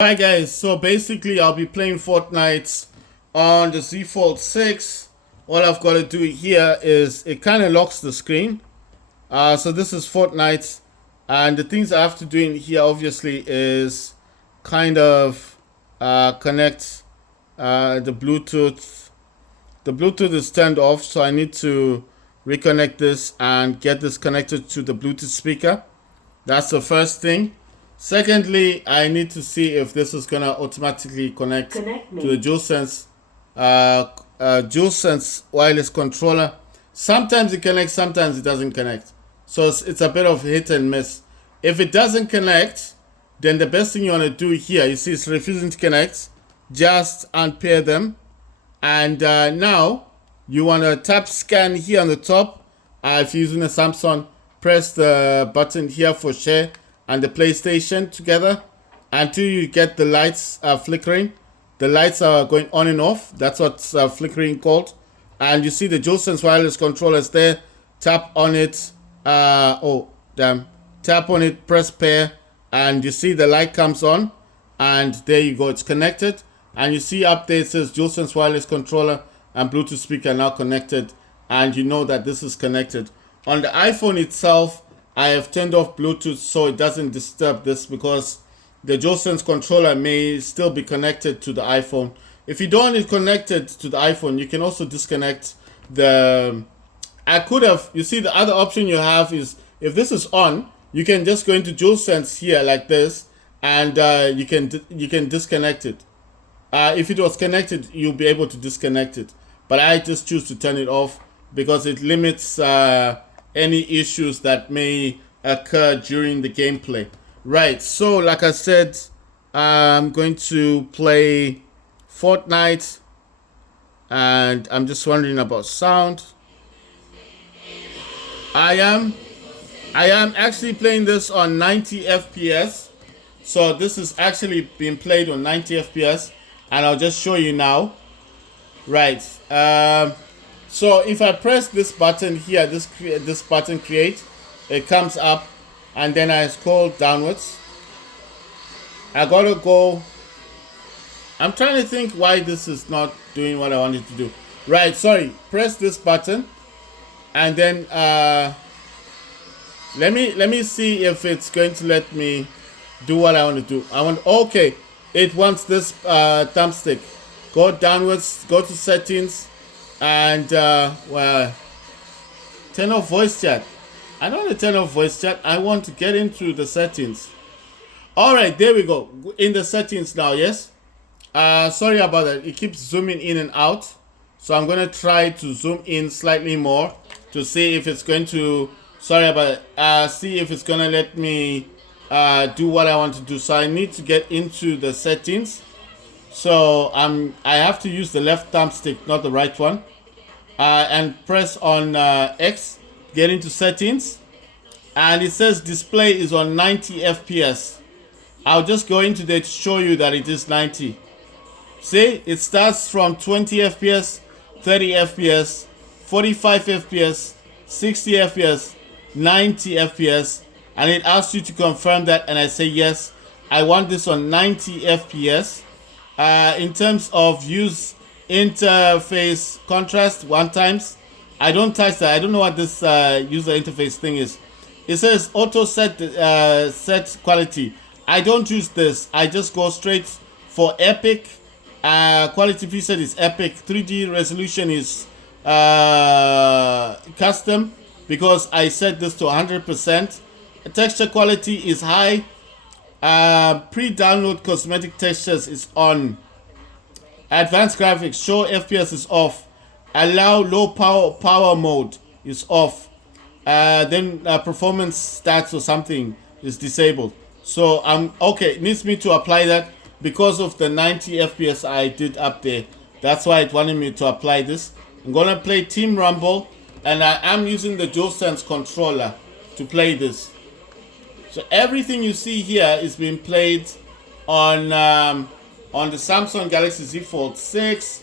Hi guys, so basically I'll be playing Fortnite on the Z Fold 6. All I've got to do here is it kind of locks the screen. So this is Fortnite, and the things I have to do in here obviously is kind of connect the Bluetooth. The Bluetooth is turned off, so I need to reconnect this and get this connected to the Bluetooth speaker. That's the first thing. Secondly, I need to see if this is gonna automatically connect to the DualSense wireless controller. Sometimes it connects, sometimes it doesn't connect. So it's a bit of hit and miss. If it doesn't connect, then the best thing you wanna do here, you see it's refusing to connect. Just unpair them, and now you wanna tap scan here on the top. If you're using a Samsung, press the button here for share and the PlayStation together until you get the lights flickering. The lights are going on and off. That's what's flickering called. And you see the DualSense wireless controllers there. Tap on it. Tap on it, press pair, and you see the light comes on. And there you go, it's connected. And you see up there it says DualSense wireless controller and Bluetooth speaker now connected. And you know that this is connected. On the iPhone itself, I have turned off Bluetooth so it doesn't disturb this, because the DualSense controller may still be connected to the iPhone. If you don't want it connected to the iPhone, you can also disconnect the... you see the other option you have is, if this is on, you can just go into DualSense here like this, and you can disconnect it. If it was connected, you'll be able to disconnect it. But I just choose to turn it off because it limits any issues that may occur during the gameplay. Right, so like I said, I'm going to play Fortnite, and I'm just wondering about sound. I am actually playing this on 90 FPS. So this is actually being played on 90 FPS, and I'll just show you now. Right. So if I press this button here, this button create, it comes up, and then I scroll downwards. I gotta go. I'm trying to think why this is not doing what I wanted to do. Right, sorry. Press this button, and then let me see if it's going to let me do what I want to do. Okay, it wants this thumbstick. Go downwards, go to settings, and turn off voice chat. I don't want to turn off voice chat. I want to get into the settings. All right, there we go. In the settings now, yes. Sorry about that. It keeps zooming in and out. So I'm going to try to zoom in slightly more to see if it's going to... Sorry about it. See if it's going to let me do what I want to do. So I need to get into the settings. So I have to use the left thumbstick, not the right one, and press on X, get into settings, and it says display is on 90 FPS. I'll just go into there to show you that it is 90. See, it starts from 20 FPS, 30 FPS, 45 FPS, 60 FPS, 90 FPS, and it asks you to confirm that, and I say yes, I want this on 90 FPS. In terms of use interface contrast 1 times, I don't touch that. I don't know what this user interface thing is. It says auto set quality. I don't use this. I just go straight for epic. Quality preset is epic. 3D resolution is custom because I set this to 100%. Texture quality is high. Pre-download cosmetic textures is on. Advanced graphics, show FPS is off. Allow low power mode is off. Then performance stats or something is disabled. So okay, it needs me to apply that because of the 90 FPS I did up there. That's why it wanted me to apply this. I'm gonna play Team Rumble, and I am using the DualSense controller to play this. So everything you see here is being played on the Samsung Galaxy Z Fold 6,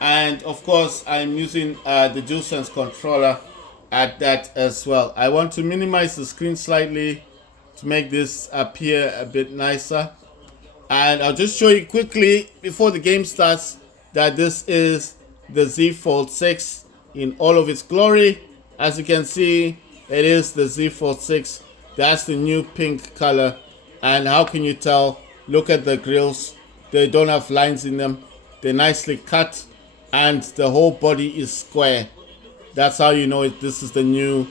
and of course I'm using the DualSense controller at that as well. I want to minimize the screen slightly to make this appear a bit nicer. And I'll just show you quickly before the game starts that this is the Z Fold 6 in all of its glory. As you can see, it is the Z Fold 6. That's the new pink color. And how can you tell? Look at the grills. They don't have lines in them. They're nicely cut and the whole body is square. That's how you know it. This is the new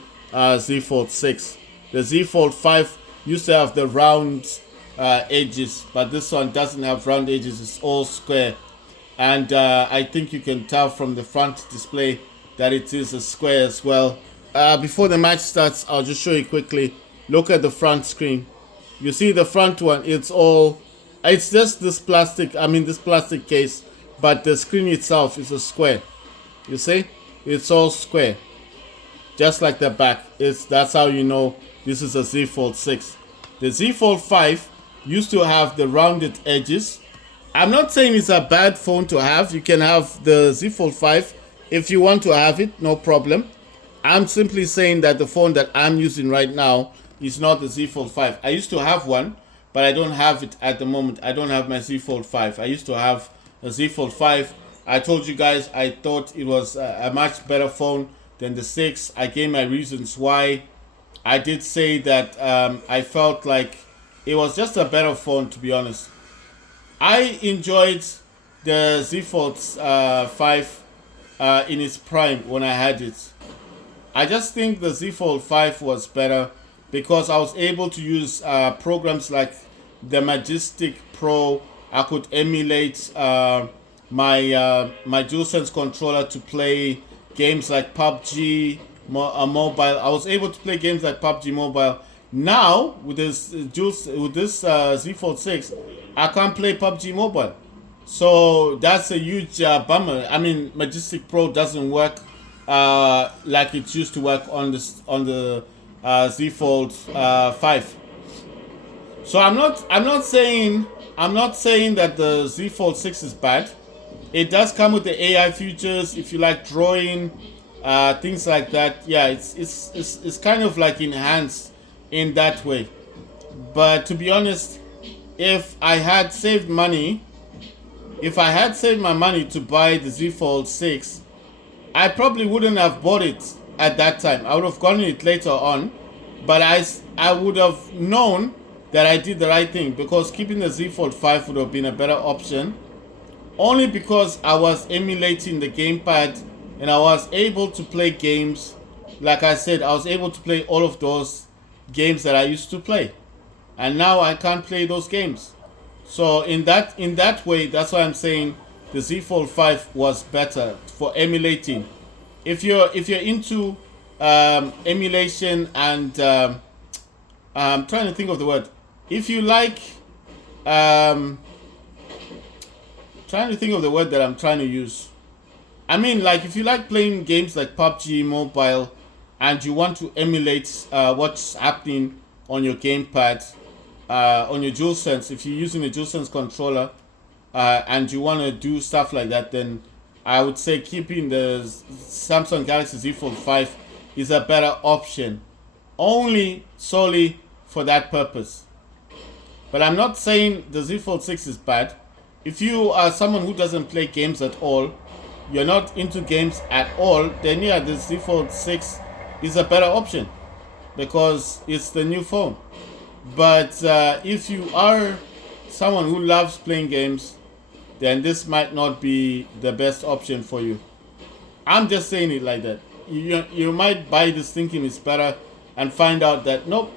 Z Fold 6. The Z Fold 5 used to have the round edges, but this one doesn't have round edges. It's all square. And I think you can tell from the front display that it is a square as well. Before the match starts, I'll just show you quickly. Look at the front screen. You see the front one, it's just this plastic case, but the screen itself is a square. You see? It's all square. Just like the back. That's how you know this is a Z Fold 6. The Z Fold 5 used to have the rounded edges. I'm not saying it's a bad phone to have. You can have the Z Fold 5 if you want to have it, no problem. I'm simply saying that the phone that I'm using right now is not the Z Fold 5. I used to have one, but I don't have it at the moment. I don't have my Z Fold 5. I used to have a Z Fold 5. I told you guys I thought it was a much better phone than the 6. I gave my reasons why. I did say that I felt like it was just a better phone, to be honest. I enjoyed the Z Fold 5 in its prime when I had it. I just think the Z Fold 5 was better because I was able to use programs like the Majestic Pro. I could emulate my DualSense controller to play games like PUBG Mobile. I was able to play games like PUBG Mobile. Now with this Z Fold 6, I can't play PUBG Mobile. So that's a huge bummer. I mean, Majestic Pro doesn't work like it used to work on the Z Fold 5. So I'm not saying that the Z Fold 6 is bad. It does come with the AI features if you like drawing, things like that. Yeah, it's kind of like enhanced in that way. But to be honest, if I had saved my money to buy the Z Fold 6, I probably wouldn't have bought it at that time. I would have gotten it later on, but I would have known that I did the right thing because keeping the Z Fold 5 would have been a better option. Only because I was emulating the gamepad and I was able to play games. Like I said, I was able to play all of those games that I used to play. And now I can't play those games. So in that way, that's why I'm saying the Z Fold 5 was better for emulating. If you're into emulation and I'm trying to think of the word. If you like trying to think of the word that I'm trying to use. I mean, like if you like playing games like PUBG Mobile and you want to emulate what's happening on your gamepad, on your DualSense, if you're using a DualSense controller and you want to do stuff like that, then I would say keeping the Samsung Galaxy Z Fold 5 is a better option, only solely for that purpose. But I'm not saying the Z Fold 6 is bad. If you are someone who doesn't play games at all, you're not into games at all, then yeah, the Z Fold 6 is a better option because it's the new phone. But if you are someone who loves playing games, then this might not be the best option for you. I'm just saying it like that. You might buy this thinking it's better and find out that nope,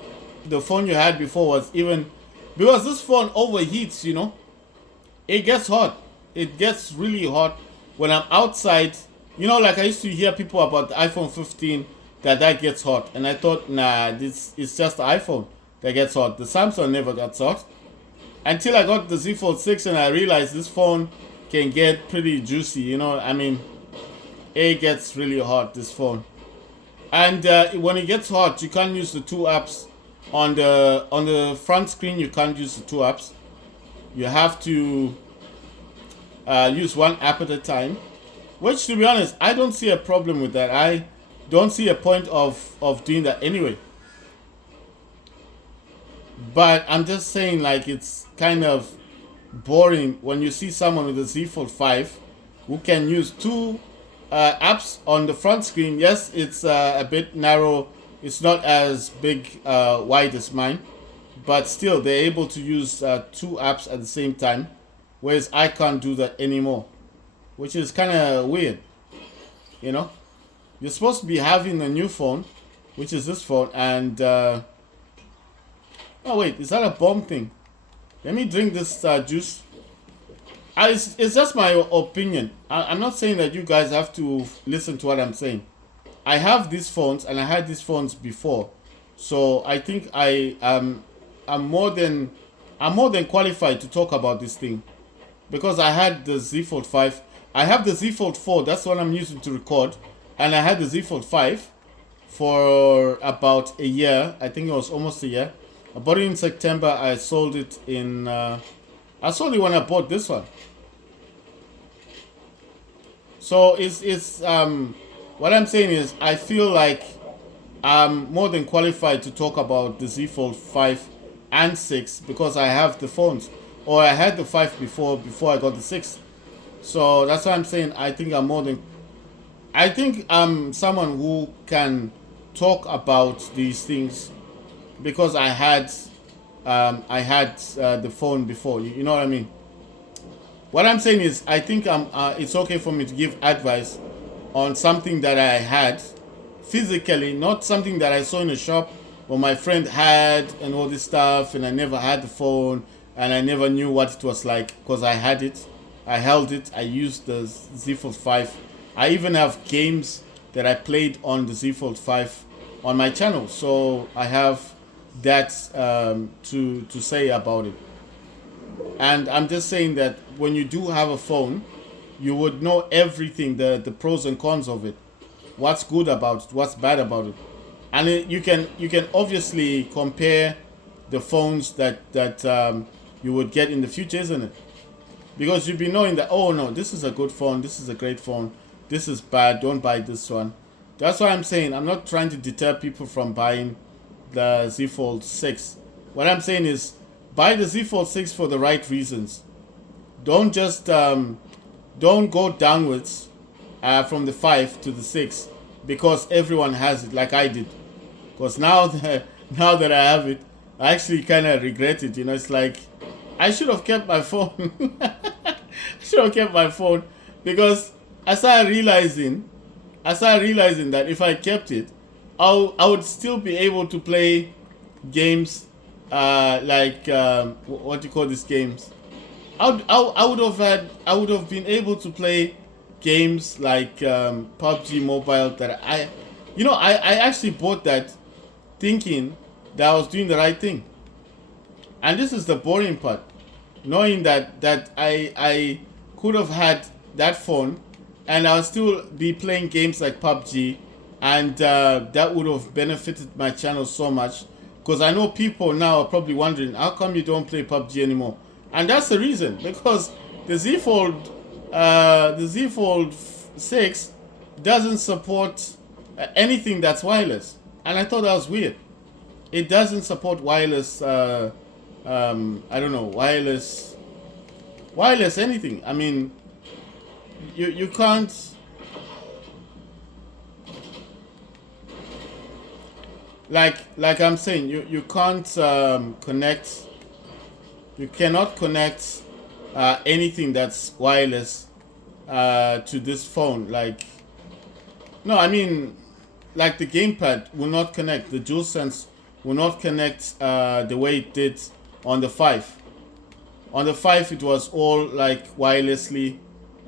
the phone you had before was even, because this phone overheats, you know. It gets hot. It gets really hot when I'm outside. You know, like I used to hear people about the iPhone 15 that gets hot. And I thought, nah, this is just the iPhone that gets hot. The Samsung never got hot. Until I got the Z Fold 6 and I realized this phone can get pretty juicy. You know, I mean, it gets really hot, this phone. And when it gets hot, you can't use the two apps. On the front screen, you can't use the two apps. You have to use one app at a time, which, to be honest, I don't see a problem with that. I don't see a point of doing that anyway. But I'm just saying, like, it's kind of boring when you see someone with a Z Fold 5 who can use two apps on the front screen. Yes, it's a bit narrow. It's not as big, wide as mine, but still they're able to use two apps at the same time, whereas I can't do that anymore, which is kind of weird. You know, you're supposed to be having a new phone, which is this phone, and oh wait, is that a bomb thing? Let me drink this juice. It's just my opinion. I'm not saying that you guys have to listen to what I'm saying. I have these phones and I had these phones before, so I think I'm more than qualified to talk about this thing, because I had the Z Fold 5. I have the Z Fold 4. That's what I'm using to record, and I had the Z Fold 5 for about a year. I think it was almost a year. I bought it in September. I sold it in. I sold it when I bought this one. So it's what I'm saying is, I feel like I'm more than qualified to talk about the Z Fold 5 and 6 because I have the phones, or I had the 5 before I got the 6. So that's why I'm saying I think I'm someone who can talk about these things because I had the phone before. You know what I mean? What I'm saying is, I think it's okay for me to give advice on something that I had physically, not something that I saw in a shop or my friend had and all this stuff, and I never had the phone and I never knew what it was like because I had it, I held it, I used the Z Fold 5. I even have games that I played on the Z Fold 5 on my channel, so I have that to say about it. And I'm just saying that when you do have a phone, you would know everything, the pros and cons of it, what's good about it, what's bad about it, and you can obviously compare the phones that you would get in the future, isn't it? Because you'll be knowing that, oh no, this is a good phone, this is a great phone, this is bad, don't buy this one. That's why I'm saying I'm not trying to deter people from buying the Z Fold 6. What I'm saying is, buy the Z Fold 6 for the right reasons. Don't just don't go downwards from the 5 to the 6 because everyone has it like I did. Because now that I have it, I actually kind of regret it. You know, it's like I should have kept my phone. I should have kept my phone because I started realizing that if I kept it, I would still be able to play games like what do you call these games? I would have been able to play games like PUBG Mobile that I actually bought that thinking that I was doing the right thing. And this is the boring part, knowing that I could have had that phone and I'll still be playing games like PUBG, and that would have benefited my channel so much. Because I know people now are probably wondering, how come you don't play PUBG anymore? And that's the reason, because the Z Fold 6 doesn't support anything that's wireless. And I thought that was weird. It doesn't support wireless, I don't know, wireless anything. I mean, you can't... Like I'm saying, you can't connect. You cannot connect anything that's wireless to this phone. Like, no, I mean, like the gamepad will not connect. The DualSense will not connect the way it did on the 5. On the 5, it was all like wirelessly,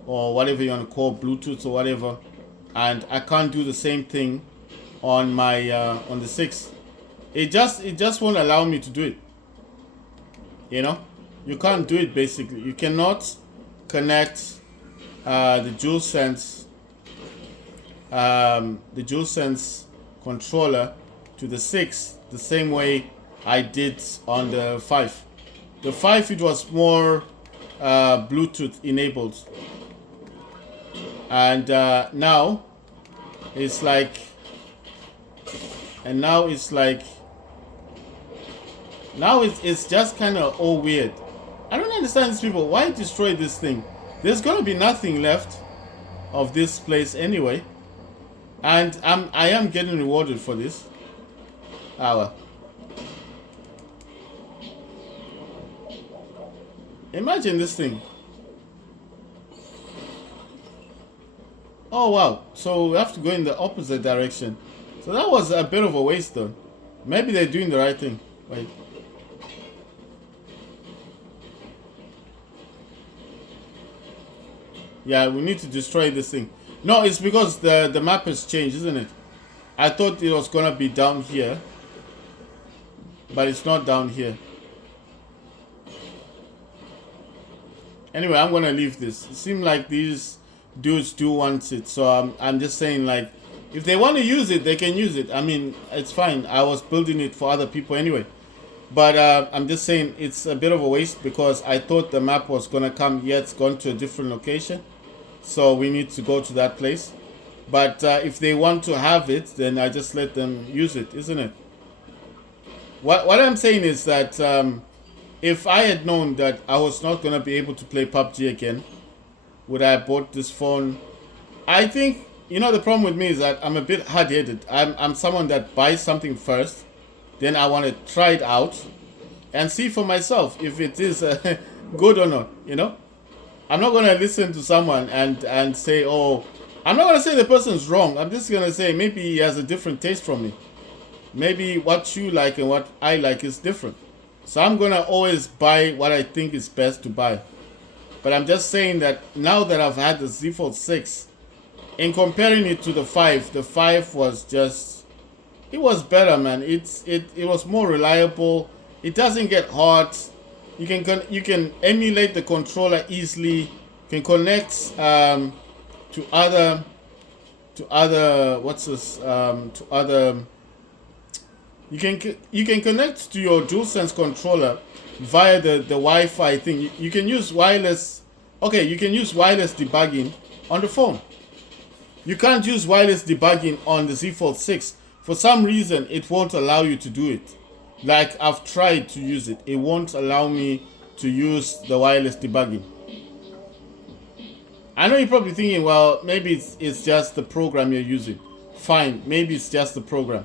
or whatever you want to call Bluetooth or whatever, and I can't do the same thing on my on the 6. It just won't allow me to do it. You know, you can't do it. Basically, you cannot connect the DualSense controller to the 6 the same way I did on the 5. The 5, it was more Bluetooth enabled, and now it's like now it's just kind of all weird. I don't understand these people. Why destroy this thing? There's gonna be nothing left of this place anyway. And I am getting rewarded for this. Ah well. Imagine this thing. Oh wow. So we have to go in the opposite direction. So that was a bit of a waste though. Maybe they're doing the right thing. Wait. Yeah, we need to destroy this thing. No, it's because the map has changed, isn't it? I thought it was gonna be down here. But it's not down here. Anyway, I'm gonna leave this. It seems like these dudes do want it. So I'm just saying, like, if they want to use it, they can use it. I mean, it's fine. I was building it for other people anyway. But I'm just saying it's a bit of a waste because I thought the map was gonna come. Yeah, it's gone to a different location. So we need to go to that place. But if they want to have it, then I just let them use it, isn't it? What I'm saying is that if I had known that I was not going to be able to play PUBG again, would I have bought this phone? I think, you know, the problem with me is that I'm a bit hard-headed. I'm someone that buys something first, then I want to try it out and see for myself if it is good or not, you know? I'm not going to listen to someone and say, oh, I'm not going to say the person's wrong. I'm just going to say maybe he has a different taste from me. Maybe what you like and what I like is different. So I'm going to always buy what I think is best to buy. But I'm just saying that now that I've had the Z Fold 6, in comparing it to the 5 was just, it was better, man. It was more reliable. It doesn't get hot. You can emulate the controller easily. You can connect to other what's this to other. You can connect to your DualSense controller via the Wi-Fi thing. You can use wireless. Okay, you can use wireless debugging on the phone. You can't use wireless debugging on the Z Fold 6. For some reason, it won't allow you to do it. Like, I've tried to use it. It won't allow me to use the wireless debugging. I know you're probably thinking, well, maybe it's just the program you're using. Fine, maybe it's just the program.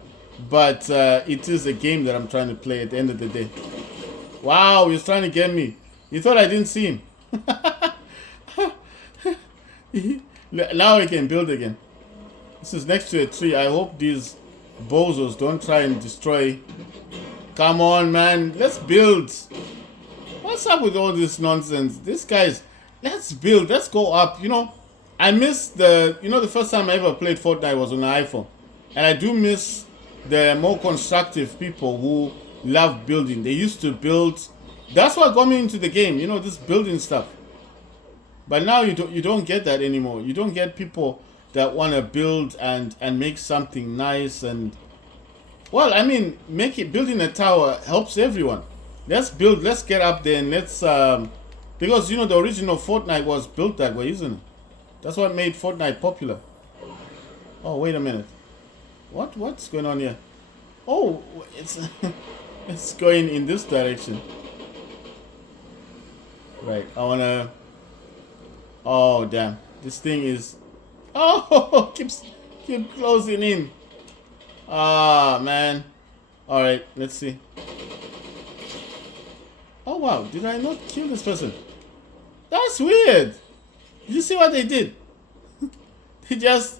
But it is a game that I'm trying to play at the end of the day. Wow, he's trying to get me. You thought I didn't see him. Now I can build again. This is next to a tree. I hope these bozos don't try and destroy. Come on, man. Let's build. What's up with all this nonsense? This guy's... Let's build. Let's go up. You know, I miss the... You know, the first time I ever played Fortnite was on an iPhone. And I do miss the more constructive people who love building. They used to build. That's what got me into the game. You know, this building stuff. But now you don't get that anymore. You don't get people that want to build and make something nice and... Well, I mean, building a tower helps everyone. Let's build, let's get up there and let's, because, you know, the original Fortnite was built that way, isn't it? That's what made Fortnite popular. Oh, wait a minute. What's going on here? Oh, it's, it's going in this direction. Right, I wanna, oh, damn. This thing is, oh, keep closing in. Ah, man. Alright, let's see. Oh, wow. Did I not kill this person? That's weird. Did you see what they did? They just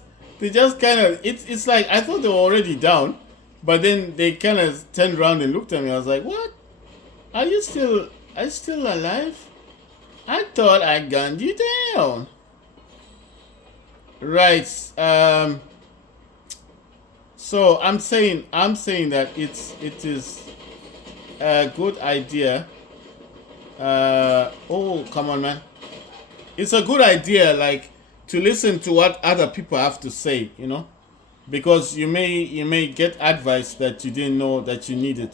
kind of... It's like, I thought they were already down. But then they kind of turned around and looked at me. I was like, what? Are you still alive? I thought I gunned you down. Right. So I'm saying that it is a good idea. Oh, come on, man! It's a good idea, like, to listen to what other people have to say, you know, because you may get advice that you didn't know that you needed.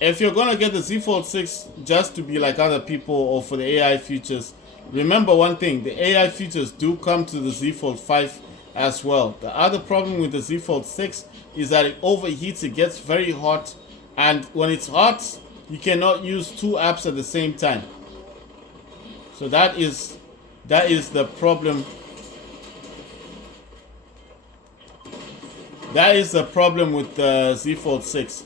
If you're gonna get the Z Fold 6 just to be like other people or for the AI features, remember one thing: the AI features do come to the Z Fold 5 as well. The other problem with the Z Fold 6 is that it overheats, it gets very hot, and when it's hot, you cannot use two apps at the same time. So that is the problem. That is the problem with the Z Fold 6.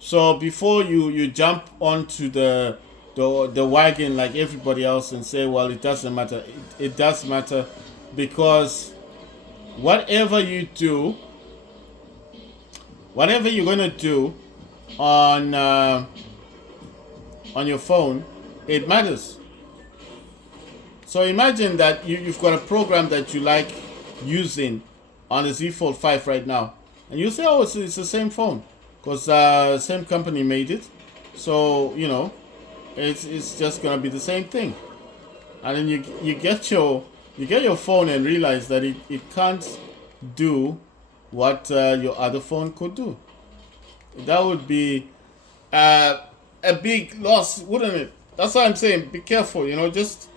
So before you jump onto the wagon like everybody else and say, well, it doesn't matter. It does matter, because whatever you do, whatever you're gonna do on your phone, it matters. So imagine that you've got a program that you like using on the Z Fold 5 right now, and you say, oh, it's the same phone, because same company made it, so it's just gonna be the same thing. And then you get your phone and realize that it can't do what your other phone could do. That would be a big loss, wouldn't it? That's why I'm saying be careful. Just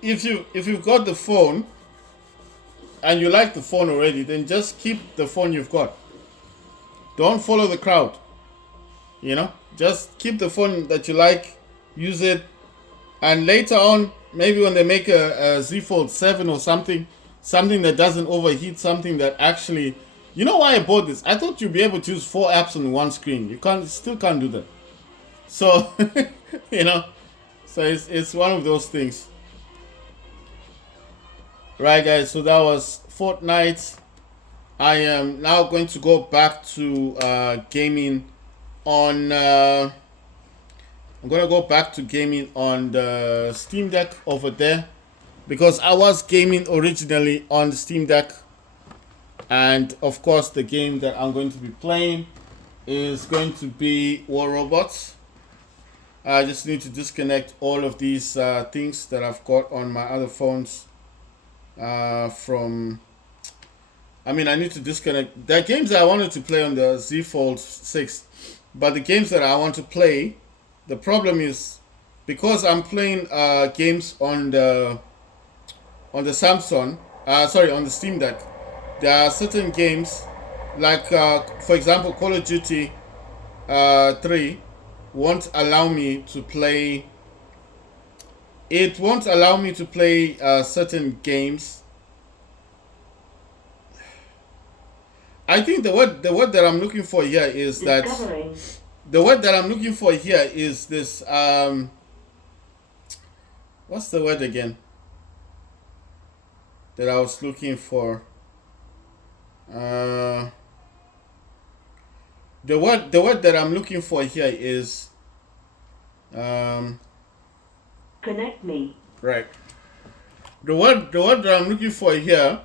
if you've got the phone and you like the phone already, then just keep the phone you've got. Don't follow the crowd. Just keep the phone that you like, use it, and later on, maybe when they make a Z Fold 7 or something that doesn't overheat, something that actually, why I bought this? I thought you'd be able to use 4 apps on one screen. You still can't do that. So, so it's one of those things. Right, guys, so that was Fortnite. I am now going to go back to gaming on... I'm going to go back to gaming on the Steam Deck over there, because I was gaming originally on the Steam Deck. And, of course, the game that I'm going to be playing is going to be War Robots. I just need to disconnect all of these things that I've got on my other phones from... I need to disconnect. There are games that I wanted to play on the Z Fold 6, but the games that I want to play, the problem is, because I'm playing games on the Samsung, on the Steam Deck, there are certain games, like for example, Call of Duty 3 won't allow me to play. It won't allow me to play certain games. I think the word that I'm looking for here is that the word that I'm looking for here is this. What's the word again that I was looking for? The word that I'm looking for here is connect me. Right. The word that I'm looking for here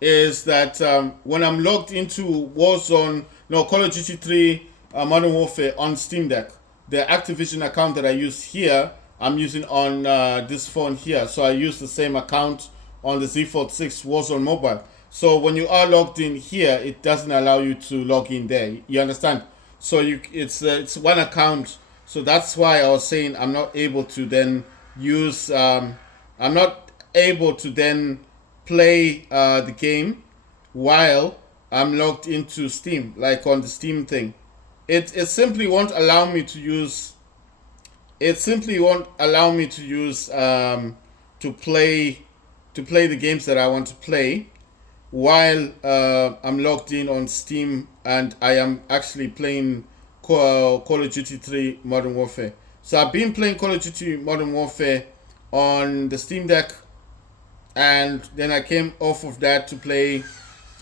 is that when I'm logged into Call of Duty 3 Modern Warfare on Steam Deck, the Activision account that I use here, I'm using on this phone here. So I use the same account on the Z Fold 6 Warzone Mobile. So when you are logged in here, it doesn't allow you to log in there. You understand? So it's one account. So that's why I was saying I'm not able to then use. I'm not able to then play the game while I'm logged into Steam, like on the Steam thing. It simply won't allow me to use. It simply won't allow me to use to play the games that I want to play while I'm logged in on Steam and I am actually playing Call of Duty 3 Modern Warfare. So I've been playing Call of Duty Modern Warfare on the Steam Deck, and then I came off of that to play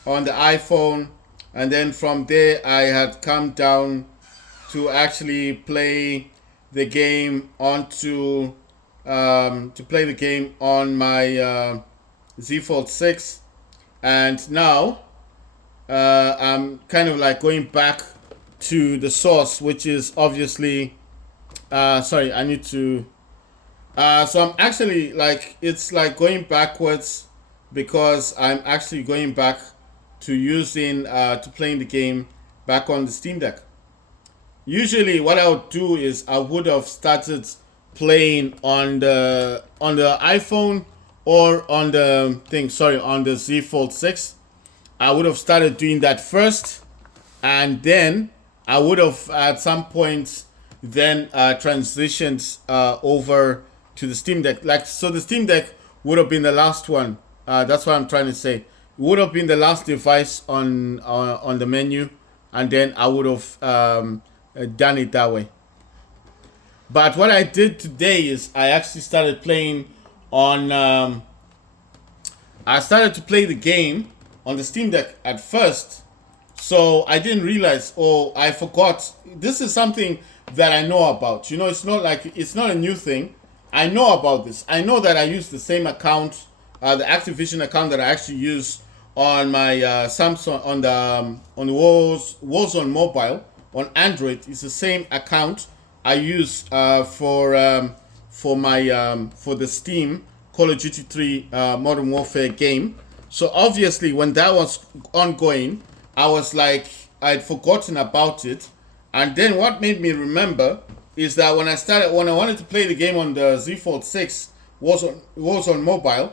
on the iPhone, and then from there I had come down to actually play the game to play the game on my Z Fold 6, and now I'm kind of like going back to the source, which is obviously sorry, I need to so I'm actually like, it's like going backwards, because I'm actually going back to using to playing the game back on the Steam Deck. Usually what I would do is I would have started playing on the iPhone or on the Z Fold 6. I would have started doing that first, and then I would have at some point then transitioned over to the Steam Deck. Like, so the Steam Deck would have been the last one. That's what I'm trying to say. It would have been the last device on the menu, and then I would have done it that way. But what I did today is I actually started playing on. I started to play the game on the Steam Deck at first, so I didn't realize, or I forgot. This is something that I know about. You know, it's not like it's not a new thing. I know about this. I know that I use the same account, the Activision account that I actually use on my Samsung on the Warzone mobile on Android. It's the same account I use for the Steam Call of Duty 3 Modern Warfare game. So obviously, when that was ongoing, I was like, I'd forgotten about it. And then what made me remember is that when I wanted to play the game on the Z Fold 6 was on mobile,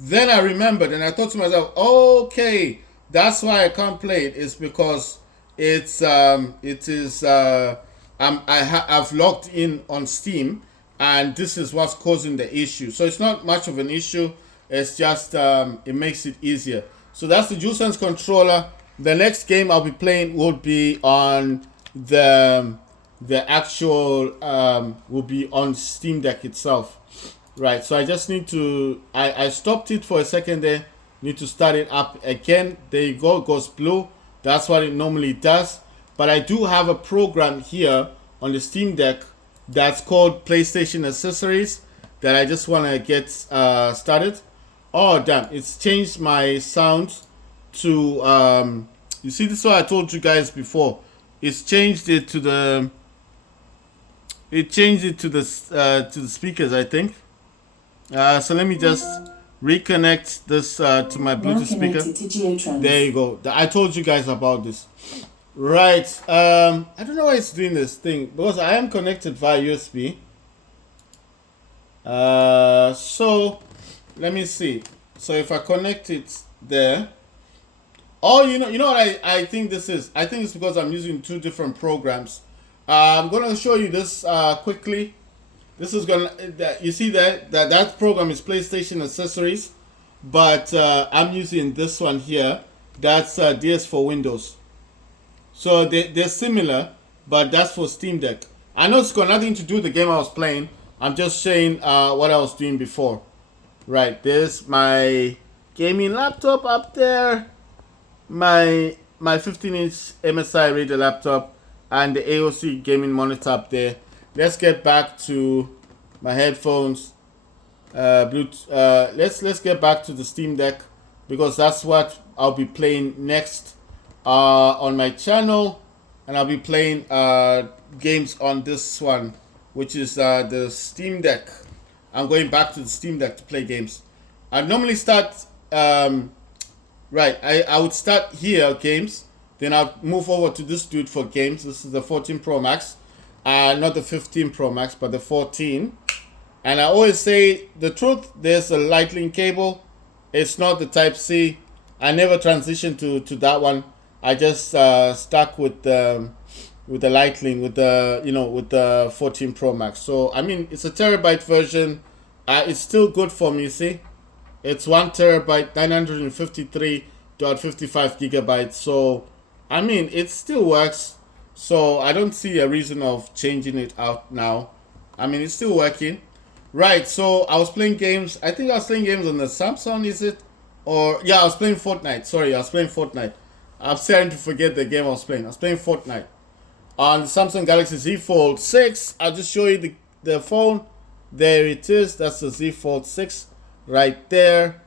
then I remembered and I thought to myself, okay, that's why I can't play it. It's because I've logged in on Steam, and this is what's causing the issue. So it's not much of an issue. It's just it makes it easier. So that's the DualSense controller. The next game I'll be playing will be on the actual will be on Steam Deck itself. Right, so I just need to I stopped it for a second there. Need to start it up again. There you go, it goes blue. That's what it normally does. But I do have a program here on the Steam Deck that's called PlayStation Accessories that I just want to get started. Oh damn, it's changed my sound to you see, this is what I told you guys before. It's changed it to the speakers, I think. So let me just reconnect this to my Bluetooth speaker. There you go. I told you guys about this. Right. I don't know why it's doing this thing because I am connected via USB. So let me see. So if I connect it there. Oh, you know what I think this is? I think it's because I'm using two different programs. I'm gonna show you this quickly. This is gonna, you see that program is PlayStation Accessories, but I'm using this one here. That's DS for Windows. So they're similar, but that's for Steam Deck. I know it's got nothing to do with the game I was playing. I'm just saying what I was doing before. Right, there's my gaming laptop up there, my 15-inch MSI radio laptop, and the AOC gaming monitor up there. Let's get back to my headphones. Bluetooth. Let's get back to the Steam Deck because that's what I'll be playing next on my channel, and I'll be playing games on this one, which is the Steam Deck. I'm going back to the Steam Deck to play games. I normally start right. I would start here games, then I'll move over to this dude for games. This is the 14 Pro Max. Not the 15 Pro Max, but the 14. And I always say the truth, there's a Lightning cable. It's not the Type-C. I never transitioned to that one. I just stuck with the Lightning, with the 14 Pro Max. So, I mean, it's a terabyte version. It's still good for me, see? It's 1 terabyte, 953.55 gigabytes. So, I mean, it still works. So I don't see a reason of changing it out now. I mean, it's still working. Right, so I was playing games. I think I was playing games on the Samsung, is it? Or, yeah, I was playing Fortnite. Sorry, I was playing Fortnite. I'm starting to forget the game I was playing. I was playing Fortnite. On the Samsung Galaxy Z Fold 6. I'll just show you the phone. There it is. That's the Z Fold 6 right there.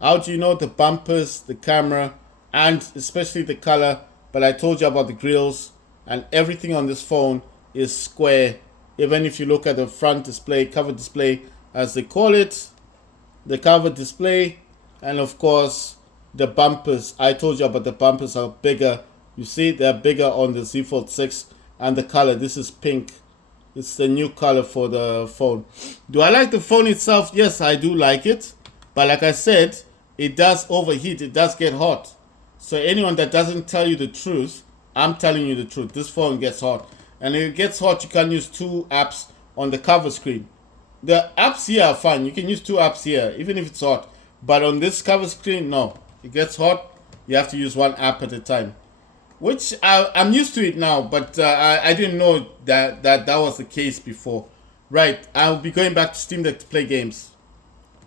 How do you know the bumpers, the camera, and especially the color? But I told you about the grills. And everything on this phone is square. Even if you look at the front display, cover display, as they call it, the cover display, and of course the bumpers. I told you about the bumpers are bigger. You see, they're bigger on the Z Fold 6, and the color. This is pink. It's the new color for the phone. Do I like the phone itself? Yes, I do like it. But like I said, it does overheat. It does get hot. So anyone that doesn't tell you the truth, I'm telling you the truth. This phone gets hot. And if it gets hot, you can use two apps on the cover screen. The apps here are fine. You can use two apps here, even if it's hot. But on this cover screen, no. It gets hot. You have to use one app at a time. Which I'm used to it now, but I didn't know that was the case before. Right, I'll be going back to Steam Deck to play games.